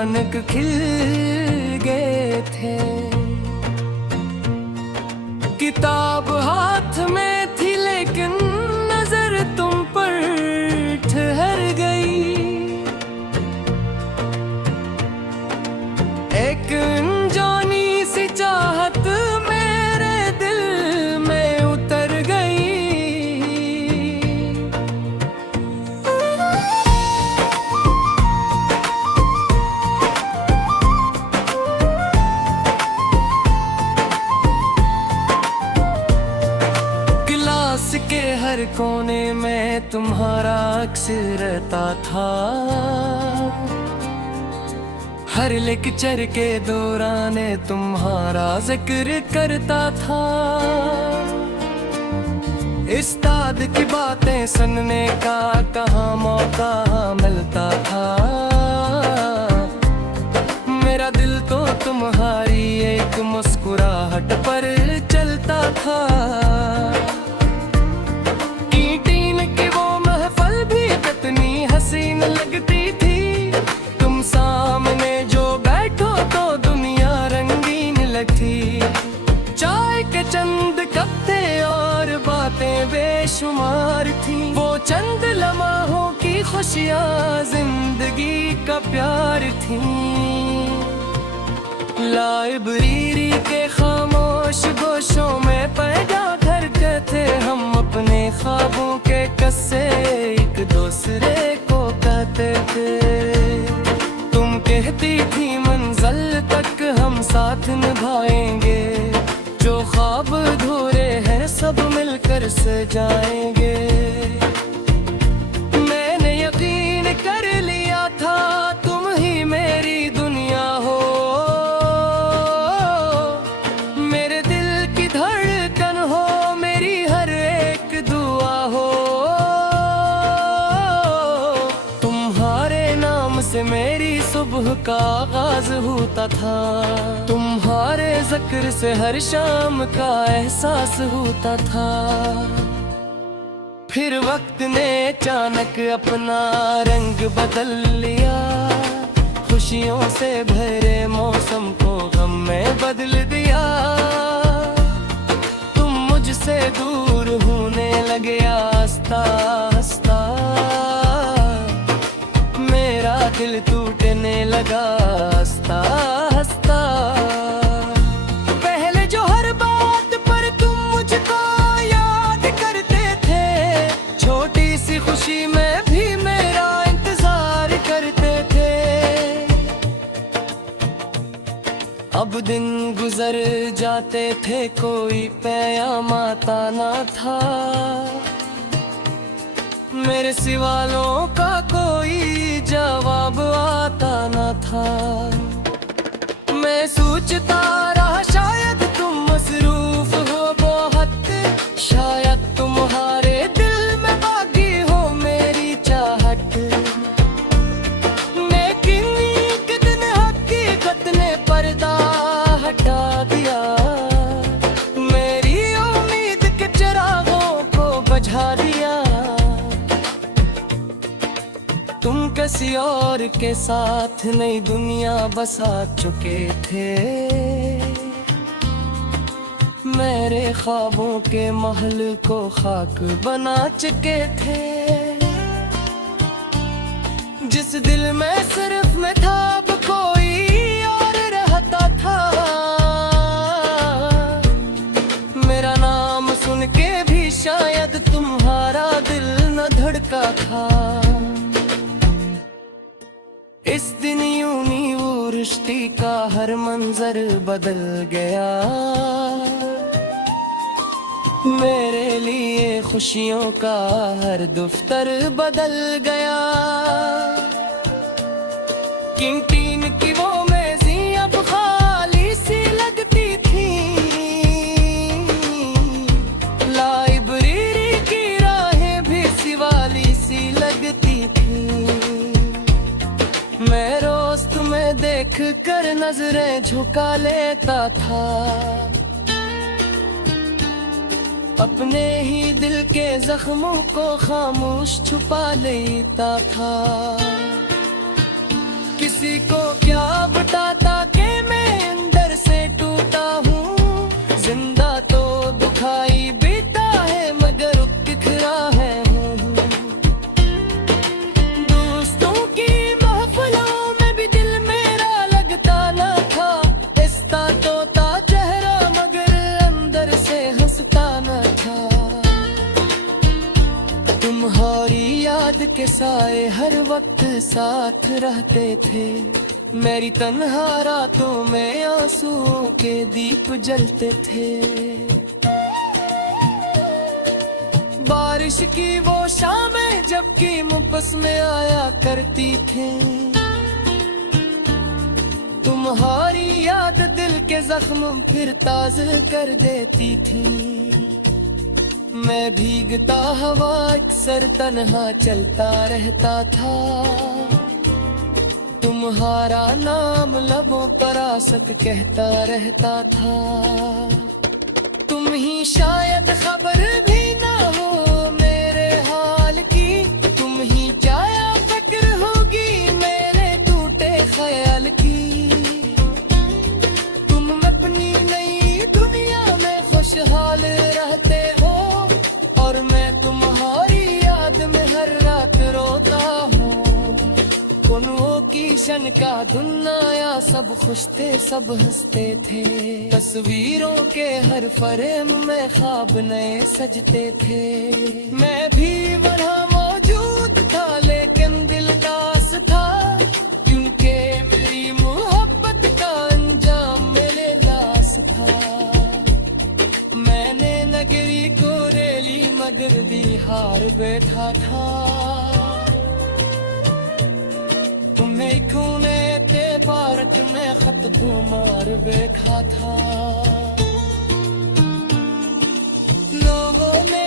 अचानक खिल गए थे। किताब हाथ में थी लेकिन नजर तुम पर ठहर गई। एक अनजानी सी चाहत मेरे दिल में उतर गई। क्लास के हर कोने में तुम्हारा अक्स रहता था। हर लेक्चर के दौरान तुम्हारा जिक्र करता था। उस्ताद की बातें सुनने का कहाँ मौका मिलता था। मेरा दिल तो तुम्हारी एक मुस्कुराहट पर चलता था। टीन की वो महफल भी कितनी हसीन लगती थी। तुम सामने जो बैठो तो दुनिया रंगीन लगती। चाय के चंद कप थे और बातें बेशुमार थी। वो चंद लम्हों की खुशियाँ जिंदगी का प्यार थी। लाइब्रेरी के खामोश गोशों में पैदा करते थे हम अपने ख्वाबों के किस्से एक दूसरे को कहते थे। तुम कहती थी मंजिल तक हम साथ निभाएंगे। जो ख्वाब अधूरे हैं सब मिलकर सजाएंगे। मैंने यकीन कर लिया था तुम ही मेरी दुनिया हो। मेरे दिल की धड़कन हो, मेरी हर एक दुआ हो। तुम्हारे नाम से मेरी सुबह का आगाज होता था। तुम्हारे जिक्र से हर शाम का एहसास होता था। फिर वक्त ने अचानक अपना रंग बदल लिया। खुशियों से भरे मौसम को गम में बदल दिया। तुम मुझसे दूर होने लगे आस्ता आस्ता। मेरा दिल टूटने लगा आस्ता आस्ता। पहले जो हर बात पर तुम मुझको याद करते थे। छोटी सी खुशी में भी मेरा इंतजार करते थे। अब दिन गुजर जाते थे कोई पैगाम आता ना था। मेरे सवालों का कोई जवाब आता ना था। मैं सोचता रहा शायद तुम मसरूफ हो बहुत। शायद तुम्हारे दिल में बागी हो मेरी चाहत। लेकिन एक दिन हकीकत ने पर्दा हटा दिया। मेरी उम्मीद के चिरागों को बुझा दिया। तुम किसी और के साथ नई दुनिया बसा चुके थे। मेरे ख्वाबों के महल को खाक बना चुके थे। जिस दिल में सिर्फ मैं था अब कोई और रहता था। मेरा नाम सुन के भी शायद तुम्हारा दिल न धड़का था। इस दिन यूनिवर्सिटी का हर मंजर बदल गया। मेरे लिए खुशियों का हर दफ्तर बदल गया। कैंटीन की वो मेज़ें अब खाली सी लगती थी। लाइब्रेरी की राहें भी सिवाली सी लगती थी। मैं रोज तुम्हें देख कर नजरें झुका लेता था। अपने ही दिल के जख्मों को खामोश छुपा लेता था। किसी को क्या बताता कि मैं अंदर से टूटा हूँ। जिंदा तो दुखाई बीता है मगर बिखरा है हूँ। दोस्तों की महफिलों में भी दिल मेरा लगता न था। हंसता तो था चेहरा मगर अंदर से हंसता न था। तुम्हारी याद के साए हर वक्त साथ रहते थे। मेरी तन्हा रातों में आंसुओं के दीप जलते थे। बारिश की वो शामें जबकि मुपस में आया करती थी। तुम्हारी याद दिल के जख्म फिर ताज़ा कर देती थी। मैं भीगता हवा अक्सर तन्हा चलता रहता था। तुम्हारा नाम लबों पर आसक कहता रहता था। तुम ही शायद खबर भी ना हो मेरे हाल की। तुम ही जाया फिक्र होगी मेरे टूटे ख्याल की। तुम अपनी नई दुनिया में खुशहाल रहते हो और मैं तुम्हारी याद में हर रात रोता हूँ। कुनों की शन का धुन आया, सब खुश थे सब हंसते थे। तस्वीरों के हर फ्रेम में ख्वाब नए सजते थे। मैं भी वहाँ मौजूद था लेकिन दिल दास था। क्योंकि मेरी मोहब्बत का अंजाम मेरे लास था। मैंने नगरी को रेली मगर बिहार बैठा था। तुम्हें खूने के पार्क में खत तुम्हार देखा था। लोगों ने